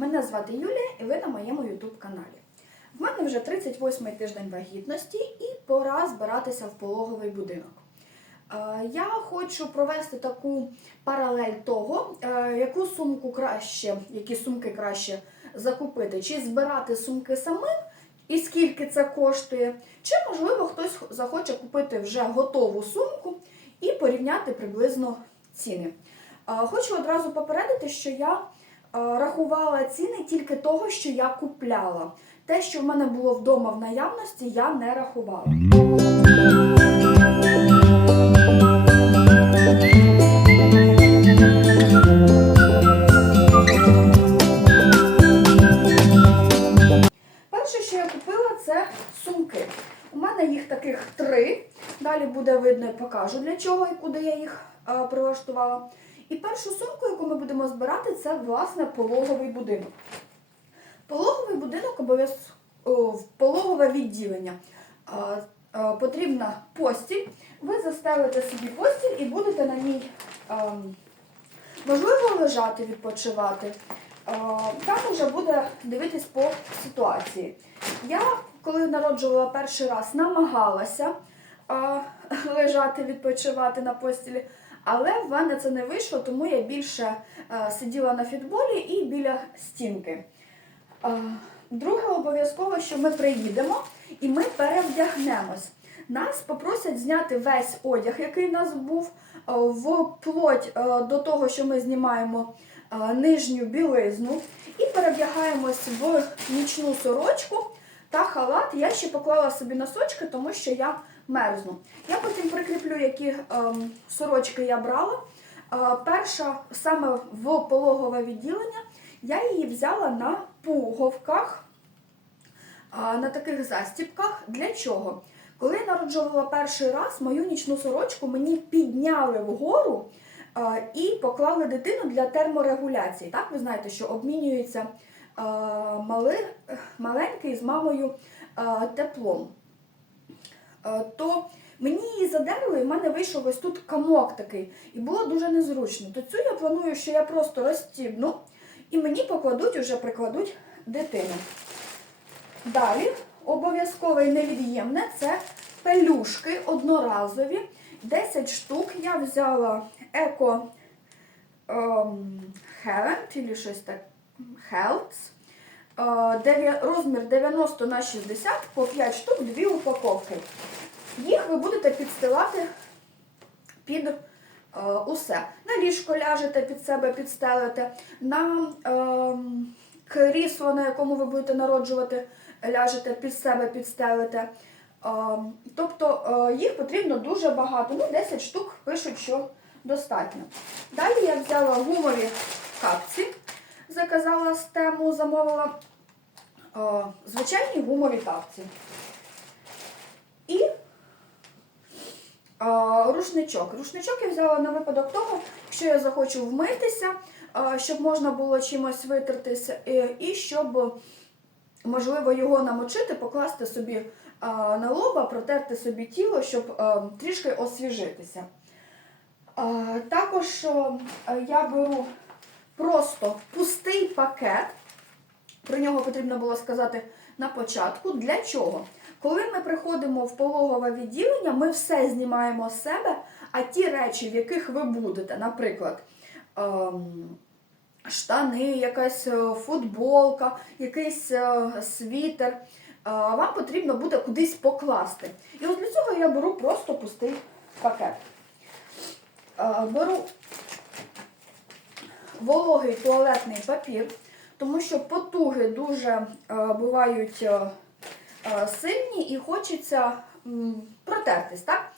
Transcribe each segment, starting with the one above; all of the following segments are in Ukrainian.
Мене звати Юлія і ви на моєму YouTube каналі. В мене вже 38-й тиждень вагітності і пора збиратися в пологовий будинок. Е, Я хочу провести таку паралель того, е, яку сумку краще, які сумки краще закупити, чи збирати сумки самим, і скільки це коштує, чи можливо хтось захоче купити вже готову сумку і порівняти приблизно ціни. Е, Хочу одразу попередити, що я рахувала ціни тільки того, що я купляла. Те, що в мене було вдома в наявності, я не рахувала. Перше, що я купила, це сумки. У мене їх таких три. Далі буде видно і покажу для чого і куди я їх е, прилаштувала. І першу сумку, яку ми будемо збирати, це власне пологовий будинок. Пологовий будинок обов'язково пологове відділення. Потрібна постіль. Ви застелите собі постіль і будете на ній ем, можливо лежати, відпочивати. Е, Там вже буде дивитись по ситуації. Я, коли народжувала перший раз, намагалася е, лежати, відпочивати на постілі, але в мене це не вийшло, тому я більше е, сиділа на фітболі і біля стінки. Е, Друге, обов'язково, що ми приїдемо і ми перевдягнемось. Нас попросять зняти весь одяг, який у нас був, е, вплоть е, до того, що ми знімаємо нижню білизну і перевдягаємось в нічну сорочку та халат. Я ще поклала собі носочки, тому що я мерзну. Я потім прикріплю, які ем, сорочки я брала. Е, перша саме в пологове відділення я її взяла на пуговках, а, на таких застіпках. Для чого? Коли я народжувала перший раз, мою нічну сорочку мені підняли вгору а, і поклали дитину для терморегуляції. Так, ви знаєте, що обмінюється а, мали, маленький з мамою а, теплом. А, то мені її задерли, і в мене вийшов ось тут камок такий, і було дуже незручно. То цю я планую, що я просто розстібну, і мені покладуть, уже прикладуть дитину. Далі обов'язкове і невід'ємне це пелюшки одноразові. 10 штук я взяла Eco ем, Health, чи щось так, Health. Е, розмір 90 на 60 по 5 штук, дві упаковки. Їх ви будете підстилати під е, усе. На ліжко ляжете під себе, підстелите, на ем, крісло, на якому ви будете народжувати, ляжете під себе, підстелите. Ем, тобто е, їх потрібно дуже багато. Ну, 10 штук пишуть, що достатньо. Далі я взяла гумові капці, заказала з тему, замовила е, звичайні гумові капці. І рушничок. Рушничок я взяла на випадок того, якщо я захочу вмитися, щоб можна було чимось витертися, і щоб, можливо, його намочити, покласти собі на лоба, протерти собі тіло, щоб трішки освіжитися. Також я беру просто пустий пакет. Про нього потрібно було сказати на початку. Для чого? Коли ми приходимо в пологове відділення, ми все знімаємо з себе, а ті речі, в яких ви будете, наприклад, ем, штани, якась е, футболка, якийсь е, світер, е, вам потрібно буде кудись покласти. І от для цього я беру просто пустий пакет. Беру вологий туалетний папір, тому що потуги дуже е, бувають е, е, сильні і хочеться протертись. Так?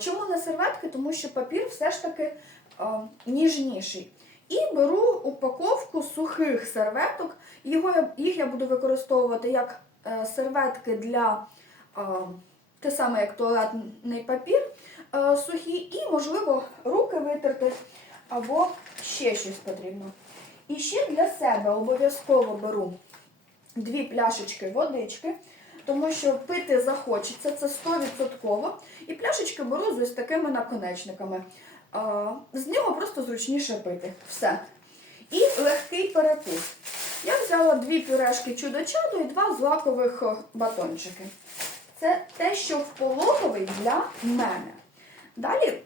Чому не серветки? Тому що папір все ж таки ніжніший. І беру упаковку сухих серветок. Його, їх я буду використовувати як серветки для те саме, як туалетний папір сухі, і, можливо, руки витерти або ще щось потрібно. І ще для себе обов'язково беру дві пляшечки водички, тому що пити захочеться, це 100%. І пляшечки беру з ось такими наконечниками. З нього просто зручніше пити. Все. І легкий перекус. Я взяла дві пюрешки чудо-чаду і два злакових е, батончики. Це те, що в пологовий для мене. Далі,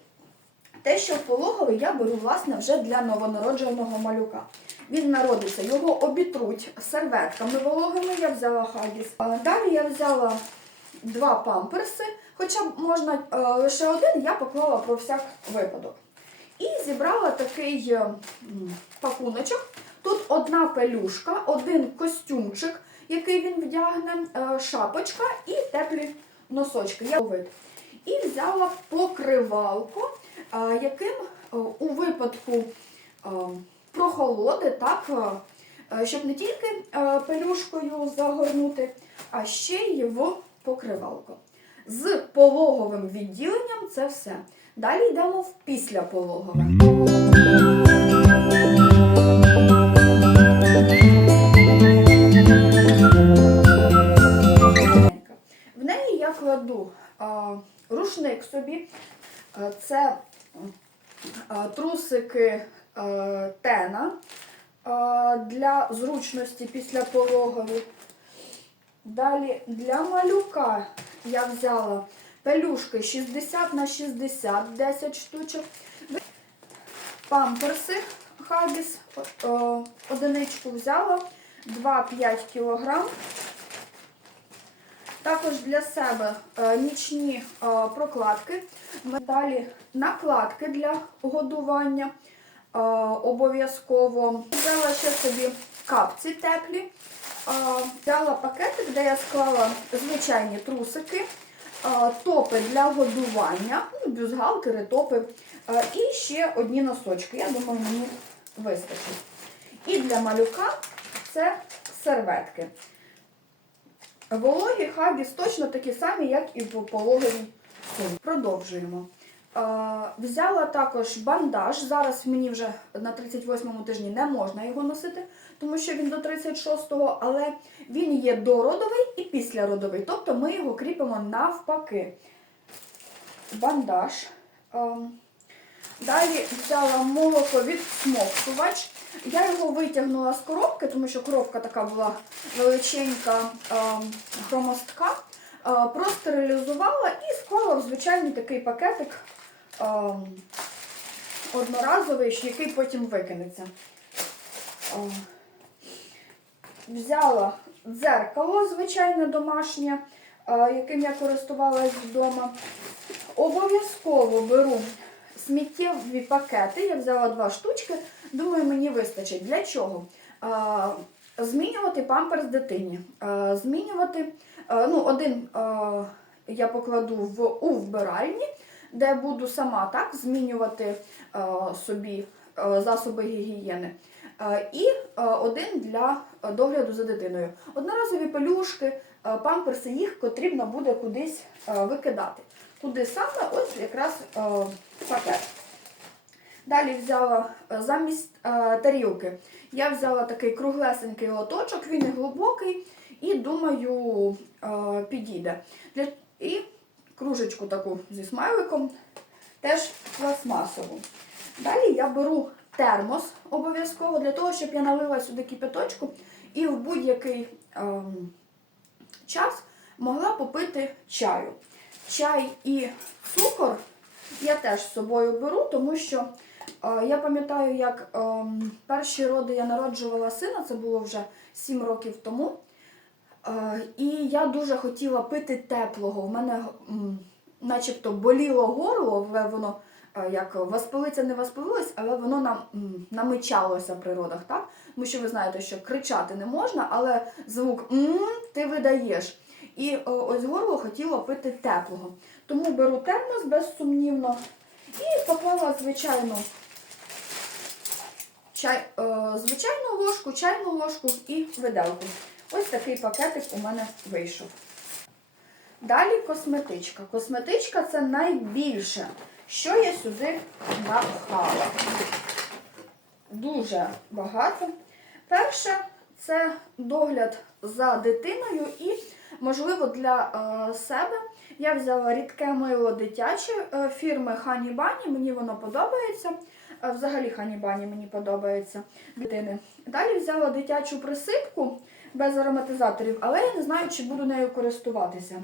те, що пологовий, я беру, власне, вже для новонародженого малюка. Він народиться, його обітруть серветками вологими, я взяла хагіс. А Далі я взяла два памперси, хоча можна е, лише один, я поклала про всяк випадок. І зібрала такий е, пакуночок. Тут одна пелюшка, один костюмчик, який він вдягне, е, шапочка і теплі носочки. Я. І взяла покривалку, е, яким е, у випадку е, прохолоди, так, е, щоб не тільки пелюшкою загорнути, а ще й в покривалку. З пологовим відділенням це все. Далі йдемо в післяпологове. В неї я кладу рушник собі. Це трусики тена для зручності після пологові. Далі для малюка я взяла пелюшки 60 на 60, 10 штучок. Памперси Хагіс одиничку взяла 2-5 кг. Також для себе е, нічні е, прокладки. Далі накладки для годування. е, Обов'язково взяла ще собі капці теплі. Взяла пакетик, де я склала звичайні трусики, топи для годування, ну, бюстгальтери, топи і ще одні носочки. Я думаю, мені вистачить. І для малюка це серветки. Вологі хагіс точно такі самі, як і в пологовій сумці. Продовжуємо. Взяла також бандаж. Зараз мені вже на 38-му тижні не можна його носити, тому що він до 36-го, але він є дородовий і післяродовий. Тобто ми його кріпимо навпаки. Бандаж. Е, далі взяла молоко відсмоктувач. Я його витягнула з коробки, тому що коробка така була величенька, е, хромостка. Е, простерилізувала і склала в звичайний такий пакетик е, одноразовий, який потім викинеться. Взяла дзеркало, звичайне домашнє, яким я користувалась вдома. Обов'язково беру сміттєві пакети. Я взяла два штучки. Думаю, мені вистачить. Для чого? Змінювати памперс дитині. Змінювати, ну, один я покладу в, у вбиральні, де буду сама так змінювати собі засоби гігієни. І один для догляду за дитиною. Одноразові пелюшки, памперси, їх потрібно буде кудись викидати. Куди саме? Ось якраз а, пакет. Далі взяла е, замість е, тарілки. Я взяла такий круглесенький лоточок, він не глибокий і думаю, е, підійде. І кружечку таку зі смайликом, теж пластмасову. Далі я беру термос обов'язково для того, щоб я налила сюди кипяточку і в будь-який ем, час могла попити чаю. Чай і цукор я теж з собою беру, тому що е, я пам'ятаю, як ем, перші роди я народжувала сина, це було вже 7 років тому. Е, і я дуже хотіла пити теплого. У мене начебто боліло горло, але воно е, як воспалиться не воспалилось, але воно нам намичалося при родах, так? Тому що ви знаєте, що кричати не можна, але звук м ти видаєш. І е, ось горло хотіло пити теплого. Тому беру термос безсумнівно і поклала звичайну, чай, е, звичайну ложку, чайну ложку і виделку. Ось такий пакетик у мене вийшов. Далі косметичка. Косметичка це найбільше, що я сюди напхала. Дуже багато. Перше це догляд за дитиною і, можливо, для е, себе я взяла рідке мило дитяче е, фірми Honey Bunny, мені воно подобається. А Взагалі хані-бані мені подобається дитини. Далі взяла дитячу присипку без ароматизаторів, але я не знаю, чи буду нею користуватися.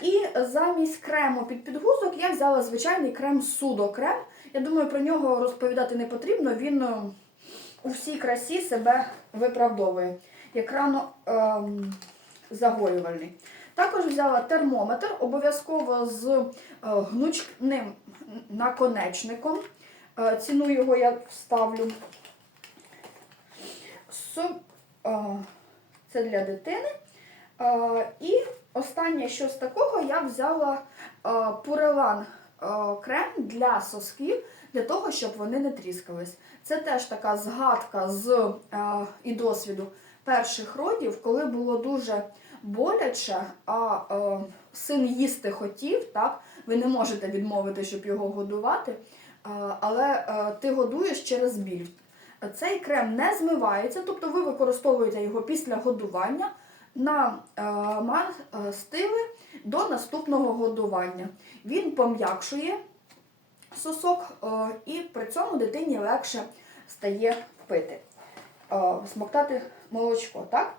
І замість крему під підгузок я взяла звичайний крем судокрем. Я думаю, про нього розповідати не потрібно. Він е, у всій красі себе виправдовує. Як рано ем, загоювальний. Також взяла термометр, обов'язково з е, гнучним наконечником. Е, ціну його я вставлю. Е, Це для дитини. І останнє що з такого я взяла пурелан крем для сосків, для того, щоб вони не тріскались. Це теж така згадка з і досвіду перших родів, коли було дуже боляче, а е, син їсти хотів, так? ви не можете відмовити, щоб його годувати, е, але е, ти годуєш через біль. Цей крем не змивається, тобто ви використовуєте його після годування на е, мастили до наступного годування. Він пом'якшує сосок е, і при цьому дитині легше стає пити, е, смоктати молочко. Так?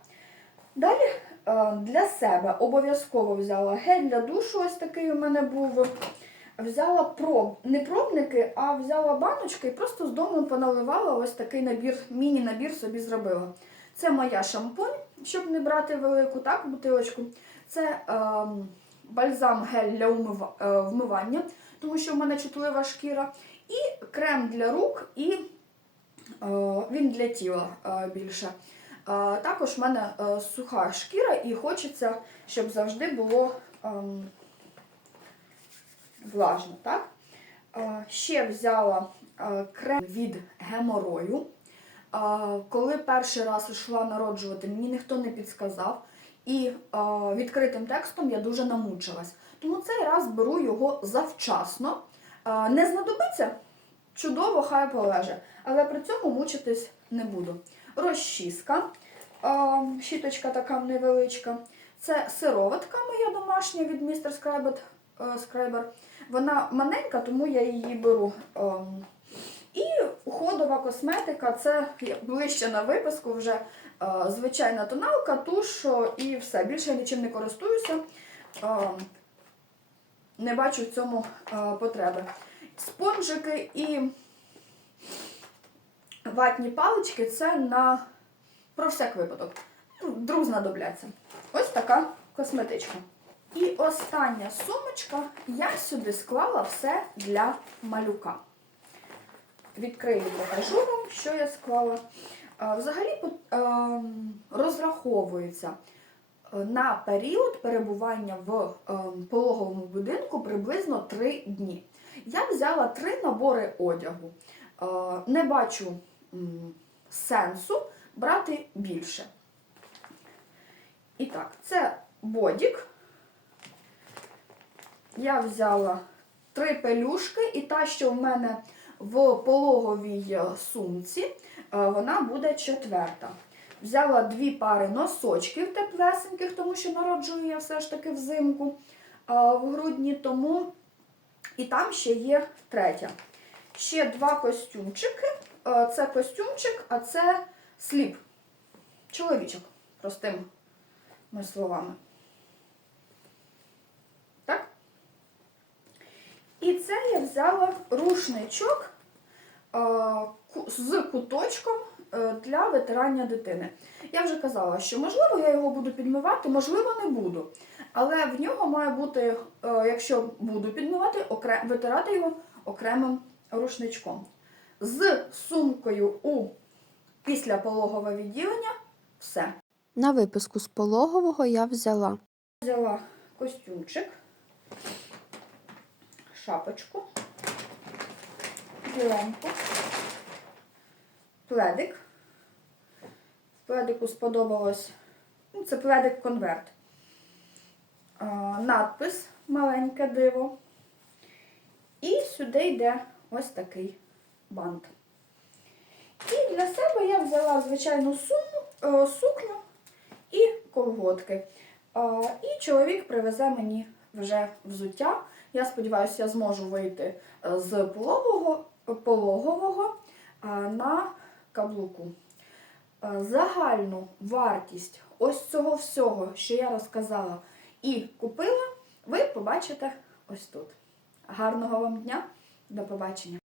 Далі е, для себе обов'язково взяла гель для душу, ось такий у мене був. Взяла проб, не пробники, а взяла баночки і просто з дому поналивала ось такий набір, міні-набір собі зробила. Це моя шампунь, щоб не брати велику так, бутилочку. Це ем, бальзам гель для умива- е, вмивання, тому що в мене чутлива шкіра. І крем для рук, і е, він для тіла е, більше. Е, також в мене е, суха шкіра і хочеться, щоб завжди було ем, влажно. Так? Е, ще взяла крем від геморою. Коли перший раз йшла народжувати, мені ніхто не підсказав. І відкритим текстом я дуже намучилась. Тому цей раз беру його завчасно. Не знадобиться, чудово, хай полеже. Але при цьому мучитись не буду. Розчіска, е, щіточка така невеличка. Це сироватка моя домашня від містер Скрайбер. Скрайбер. Вона маленька, тому я її беру. Ем, І уходова косметика це ближче на виписку вже е, звичайна тоналка, туш е, і все. Більше я нічим не користуюся. Е, Не бачу в цьому е, потреби. Спонжики і ватні палички це на про всяк випадок. Ну, Вдруг знадобляться. Ось така косметичка. І остання сумочка, я сюди склала все для малюка. Відкрию покажу вам, що я склала. Е, Взагалі розраховується е, на період перебування в ем, пологовому будинку приблизно 3 дні. Я взяла три набори одягу. Е, Не бачу сенсу брати більше. І так, це бодік. Я взяла три пелюшки, і та, що в мене в пологовій е, сумці, е, вона буде четверта. Взяла дві пари носочків теплесеньких, тому що народжую я все ж таки взимку е, в грудні, тому і там ще є третя. Ще два костюмчики. Е, Це костюмчик, а це сліп. Чоловічок, простими словами. Так? І це я взяла рушничок е, з куточком е, для витирання дитини. Я вже казала, що можливо я його буду підмивати, можливо, не буду. Але в нього має бути, якщо буду підмивати, витирати його окремим рушничком. З сумкою у післяпологове відділення все. На виписку з пологового я взяла Взяла костюмчик, шапочку, біленьку, пледик. Пледику сподобалось, ну, це пледик конверт. Надпис маленьке диво. І сюди йде ось такий бант. І для себе я взяла звичайну суму, е, сукню і колготки. І чоловік привезе мені вже взуття. Я сподіваюся, я зможу вийти е, з пологового пологового на каблуку. Е, Загальну вартість ось цього всього, що я розказала і купила, ви побачите ось тут. Гарного вам дня, до побачення!